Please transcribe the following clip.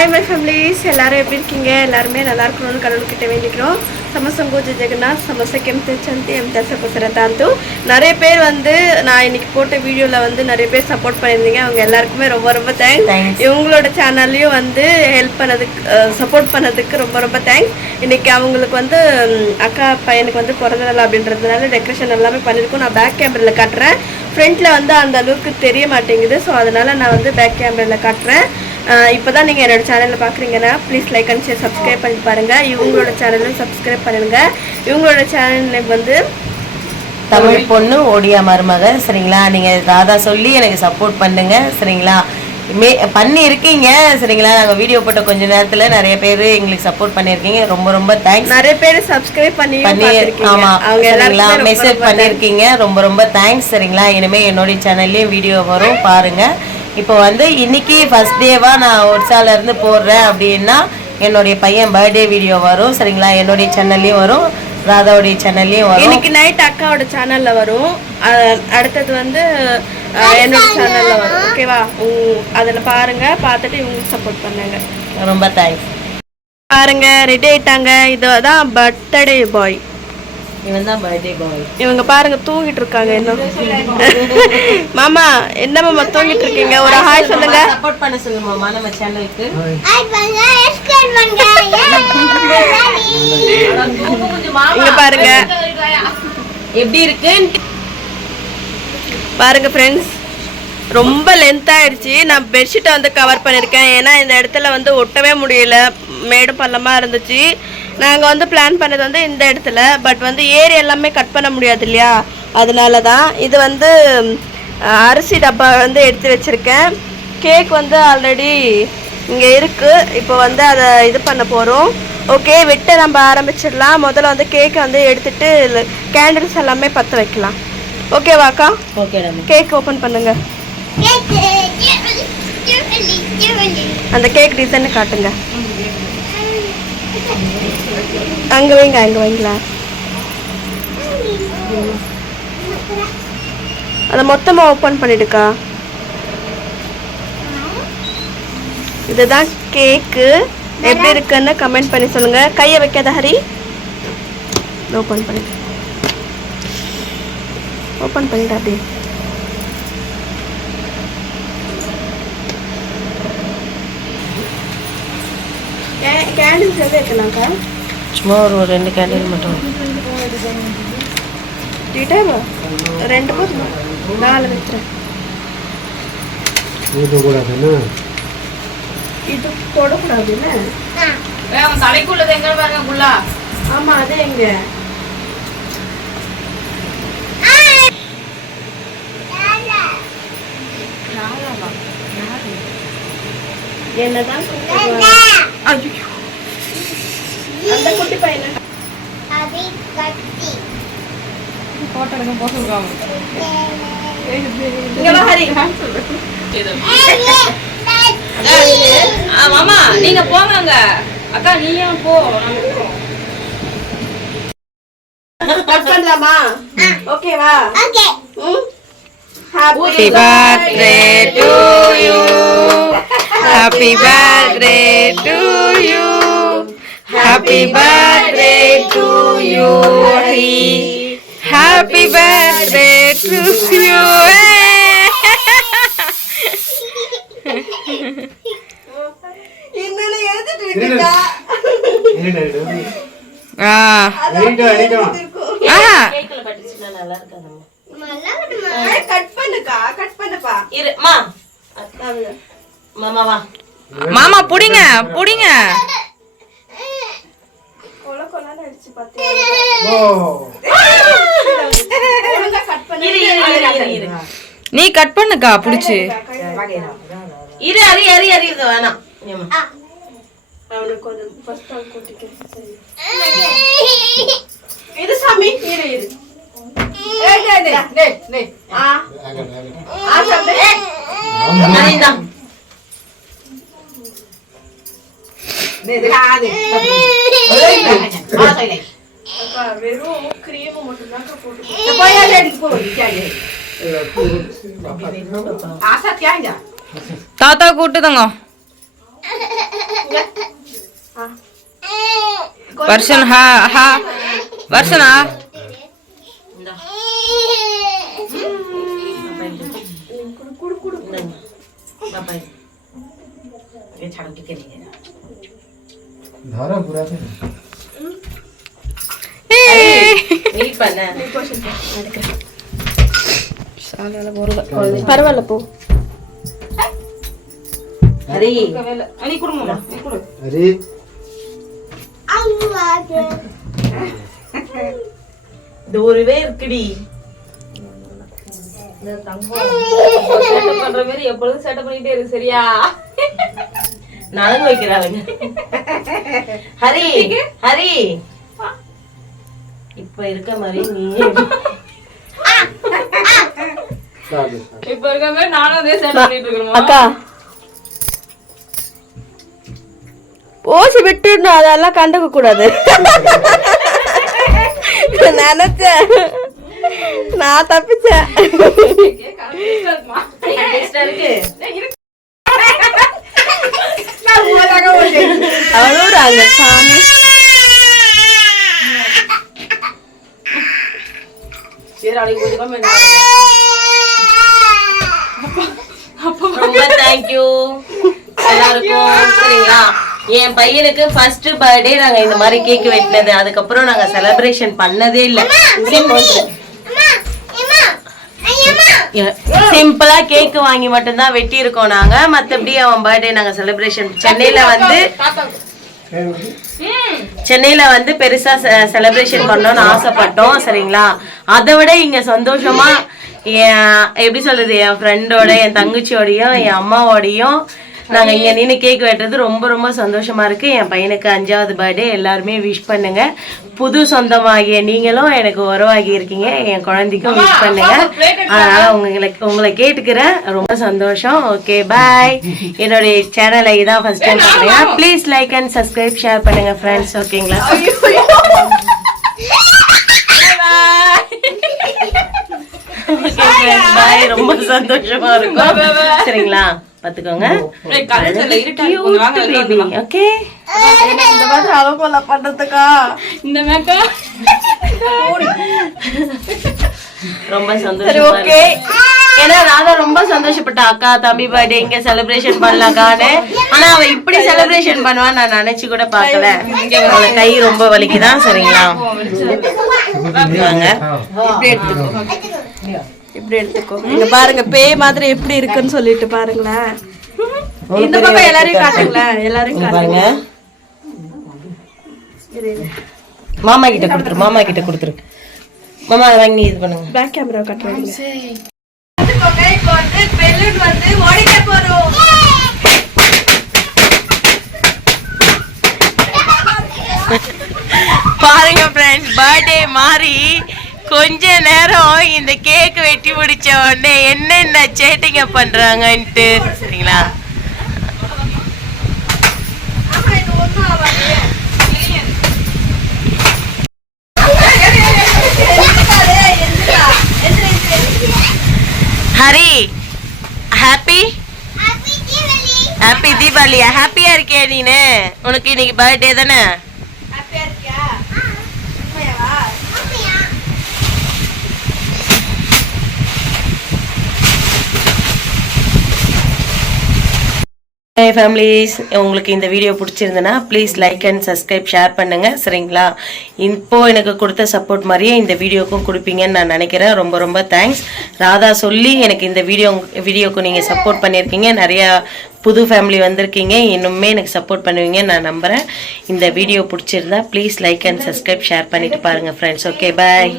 Hi my families, எல்லாரும் எப்படி இருக்கீங்க? எல்லாரும் நல்லா இருக்கணும்னு கடவுள்கிட்ட வேண்டிக்கிறோம். समसंगो जगन्नाथ समस्त केमते चंती एमते सपसरतांतु நிறைய பேர் வந்து நான் இன்னைக்கு போட்ட வீடியோல வந்து நிறைய பேர் சப்போர்ட் பண்ணிருந்தீங்க. அவங்க எல்லாருக்குமே ரொம்ப ரொம்ப தேங்க்ஸ். இவங்களோட சேனல்லையும் வந்து ஹெல்ப் பண்ணதுக்கு சப்போர்ட் பண்ணதுக்கு ரொம்ப ரொம்ப தேங்க்ஸ். இன்னைக்கு அவங்களுக்கு வந்து அக்கா பையனுக்கு வந்து பிறந்த நாள் அப்படின்றதுனால டெக்கரேஷன் எல்லாமே பண்ணியிருக்கோம். நான் பேக் கேமரால காட்டுறேன். ஃப்ரண்ட்டில் வந்து அந்த அளவுக்கு தெரிய மாட்டேங்குது. ஸோ அதனால் நான் வந்து பேக் கேமராவில் காட்டுறேன். இப்போ தான் நீங்கள் என்னோடய சேனலில் பார்க்குறீங்கன்னா please like and share subscribe பண்ணி பாருங்கள். இவங்களோட சேனலும் சப்ஸ்கிரைப் பண்ணுங்கள். இவங்களோட சேனல் வந்து தமிழ் பொண்ணு ஓடியா மருமக. சரிங்களா, நீங்கள் ராதா சொல்லி எனக்கு சப்போர்ட் பண்ணுங்க. சரிங்களா, பண்ணி இருக்கீங்க. சரிங்களா, நாங்கள் வீடியோ போட்ட கொஞ்ச நேரத்தில் நிறைய பேர் எங்களுக்கு சப்போர்ட் பண்ணியிருக்கீங்க. ரொம்ப ரொம்ப தேங்க்ஸ். நிறைய பேர் சப்ஸ்கிரைப் பண்ணி ஆமாம், சரிங்களா, மெசேஜ் பண்ணியிருக்கீங்க. ரொம்ப ரொம்ப தேங்க்ஸ். சரிங்களா, இனிமேல் என்னுடைய சேனல்லையும் வீடியோ வரும் பாருங்கள். இப்போ வந்து இன்னைக்கு ஃபர்ஸ்ட் டேவா நான் ஒர்சால இருந்து போடுறேன் அப்படின்னா என்னுடைய பையன் பர்த்டே வீடியோ வரும். சரிங்களா, என்னுடைய சேனல்லையும் வரும், ராதாவுடைய சேனல்லையும் வரும். இன்னைக்கு நைட் அக்காவோட சேனல்ல வரும். அடுத்தது வந்து என்னோட சேனல்ல வரும். ஓகேவா, அதில் பாருங்க, பார்த்துட்டு இவங்களுக்கு சப்போர்ட் பண்ணுங்க. ரொம்ப தேங்க்ஸ். பாருங்க, ரெடி ஆயிட்டாங்க. இதுதான் பர்த்டே பாய். இவன் தான் பர்த்டே பாய். இவங்க பாருங்க தூங்கிட்டு இருக்காங்க. என்ன மாமா, என்ன மாமா தூங்கிட்டு இருக்கீங்க? ஒரு ஹாய் சொல்லுங்க. சப்போர்ட் பண்ண சொல்லுங்க மாமா நம்ம சேனலுக்கு. இங்க பாருங்க எப்படி இருக்கு பாருங்க ஃப்ரெண்ட்ஸ். ரொம்ப லென்த் ஆயிடுச்சு. நான் பெட்ஷீட்டை வந்து கவர் பண்ணியிருக்கேன். ஏன்னா இந்த இடத்துல வந்து ஒட்டவே முடியல, மேடு பள்ளமாக இருந்துச்சு. நாங்கள் வந்து பிளான் பண்ணது வந்து இந்த இடத்துல, பட் வந்து ஏரி எல்லாமே கட் பண்ண முடியாது இல்லையா, அதனால தான். இது வந்து அரிசி டப்பா வந்து எடுத்து வச்சுருக்கேன். கேக் வந்து ஆல்ரெடி இங்கே இருக்குது. இப்போ வந்து அதை இது பண்ண போகிறோம். ஓகே, வெட்ட நம்ம ஆரம்பிச்சிடலாம். முதல்ல வந்து கேக்கை வந்து எடுத்துகிட்டு கேண்டில்ஸ் எல்லாமே பற்ற வைக்கலாம். ஓகேவாக்கா? ஓகே, கேக் ஓப்பன் பண்ணுங்க. அந்த கேக் டிசைனை காட்டுங்க. அங்கே வைங்க, அங்கே வைங்களா. அதை மொத்தமாக ஓப்பன் பண்ணிடுக்கா. இதுதான் கேக்கு. எப்படி இருக்குன்னு கமெண்ட் பண்ணி சொல்லுங்க. கையை வைக்காத ஹரி. ஓப்பன் பண்ணி ஓப்பன் பண்ணிட்டா. அப்படி கேண்டில்ஸ் எது வைக்கலாம்க்கா? சும்மா ஒரு 2 கேண்டில் மட்டும். 2 போதுமா? 4 வைக்கிறேன். இது போடக்கூடாதுன்னு தலைக்குள்ளது எங்க பாருங்க குள்ளா. ஆமா, அது எங்க என்னதான் அந்த குட்டி பையனை மாமா நீங்க போங்க. அக்கா நீயும் போ. கட் பண்ணலாமா? ஓகேவா? Okay. Happy birthday to you. Happy birthday to you. Happy birthday to you. Happy birthday to you. என்னன்னு எழுதிட்டு இருக்கீங்க? கேக்ல பட்டுச்சுனா நல்லா இருக்காது. கட் பண்ணுக்கா, கட் பண்ணுப்பா. இருமா மாமா வா. மாமா புடிங்க புடிங்க. கொல கொலன்னு அடிச்சு பாத்தியா? ஒழுங்கா கட் பண்ணு. இரு நீ கட் பண்ணுக்கா புடிச்சு. இரு இது வேணாம். அவனுக்கு கொஞ்சம் ஃபர்ஸ்ட் ஆல் கூட்டிக்க. சரி இது சாமி. இரு டேய் சாமி. அனிதா வெறும் கிரீம் மட்டும் தான் போட்டு தாத்தா கூட்டுதங்க. வருஷன் ஹா ஹா வருஷனா धारा पूरा थे வெயிட் பண்ண பரவாயில்ல போ. ஹரி நீ குடுமா நீ குடு अरे தூரவே இருக்குடி. செட்டப் பண்ற மாதிரி எப்பொழுதும் செட்டப் பண்ணிட்டே இரு சரியா நலங்கு வைக்கிறாளுங்க. ஹரி ஹரி இப்ப இருக்க மாதிரி நீ இப்ப இருக்க மாதிரி நானும் அதே செட்டப் பண்ணிட்டு இருக்கேன் அக்கா ஓசி விட்டுடணும், அதெல்லாம் கண்டுக்க கூடாது. நினைச்சேன், நான் தப்பிச்சேன். இருக்கு அவ்வளோடாங்க சாமி. சரி அடி கொஞ்சம் ரொம்ப தேங்க்யூ எல்லாருக்கும். சரிங்களா, என் பையனுக்கு ஃபர்ஸ்ட் பர்த்டே நாங்க இந்த மாதிரி கேக் வெட்டினது. அதுக்கப்புறம் நாங்க செலிப்ரேஷன் பண்ணதே இல்ல. சிம்பிளா கேக் வாங்கி மட்டும்தான் வெட்டி இருக்கோம் நாங்க. மத்தபடி அவன் பர்த்டே நாங்க செலிப்ரேஷன் சென்னையில வந்து பெருசா செலிப்ரேஷன் பண்ணோம்னு ஆசைப்பட்டோம். சரிங்களா, அதை விட இங்க சந்தோஷமா எப்படி சொல்றது, என் ஃப்ரெண்டோட என் தங்கச்சியோடையும் என் அம்மாவோடையும் நாங்க இங்க நின்று கேக் வெட்டுறது ரொம்ப ரொம்ப சந்தோஷமா இருக்கு. என் பையனுக்கு 5வது பர்த்டே. எல்லாருமே விஷ் பண்ணுங்க. புது சொந்தமாகிய நீங்களும் எனக்கு உறவாகி இருக்கீங்க. என் குழந்தைக்கும் விஷ் பண்ணுங்க. அதனால உங்களை கேட்டுக்கிறேன். ரொம்ப சந்தோஷம். Okay bye. என்னுடைய சேனலை இதான் ஃபர்ஸ்ட் டைம் பாருங்க. Please like and subscribe share பண்ணுங்க ஃப்ரெண்ட்ஸ். ஓகேங்களா, பாய். ரொம்ப சந்தோஷமா இருக்கும். சரிங்களா, பாத்துக்கோங்க. ஓகே, இந்த மாதிரி அலங்கோல பண்றதுக்கா இந்த மேக்கா ரொம்ப சந்தோஷமா இருக்கு. ஏன்னா ராதா ரொம்ப சந்தோஷப்பட்டா, அக்கா தம்பி பர்த்டே இங்க செலிப்ரேஷன் பண்ணலாக்கான்னு. ஆனா அவ இப்படி செலிப்ரேஷன் பண்ணுவான்னு நான் நினைச்சு கூட பாக்கல. அவள கை ரொம்ப வலிக்குதான். சரிங்களா, இப்படி எடுத்துக்கோ. இங்க பாருங்க பேய் மாதிரி எப்படி இருக்குன்னு சொல்லிட்டு பாருங்களேன். இந்த பக்கம் எல்லாரையும் காட்டுங்களேன், எல்லாரையும் பாருங்க. மாமா கிட்ட கொடுத்துரு, மாமா கிட்ட கொடுத்துரு. மாமா வாங்கி இது பண்ணுங்க. பேக் கேமரா காட்டுறாங்க. இப்போ வந்து பெலூன் வந்து உடைக்க போறோம். பாருங்க ஃப்ரெண்ட்ஸ், பர்த்டே மாதிரி கொஞ்ச நேரம் இந்த கேக் வெட்டி முடிச்ச உடனே என்னென்ன சேட்டிங்க பண்றாங்கன்ட்டு. சரிங்களா, ஹரி ஹாப்பி ஹாப்பி தீபாவளியா? ஹாப்பியா இருக்கியா நீனு? உனக்கு இன்னைக்கு பர்த்டே தானே? ஹாப்பியா இருக்கியா? உண்மையாவா? ஹாய் ஃபேமிலிஸ், உங்களுக்கு இந்த வீடியோ பிடிச்சிருந்தனா please like and subscribe share பண்ணுங்க. சரிங்களா, இப்போ எனக்கு கொடுத்த சப்போர்ட் மாதிரியே இந்த வீடியோக்கும் கொடுப்பீங்கன்னு நான் நினைக்கிறேன். ரொம்ப ரொம்ப தேங்க்ஸ். ராதா சொல்லி எனக்கு இந்த வீடியோக்கு நீங்கள் சப்போர்ட் பண்ணியிருக்கீங்க. நிறையா புது ஃபேமிலி வந்திருக்கீங்க. இன்னுமே எனக்கு சப்போர்ட் பண்ணுவீங்கன்னு நான் நம்புகிறேன். இந்த வீடியோ பிடிச்சிருந்தா please like and subscribe share பண்ணிட்டு பாருங்கள் ஃப்ரெண்ட்ஸ். Okay bye.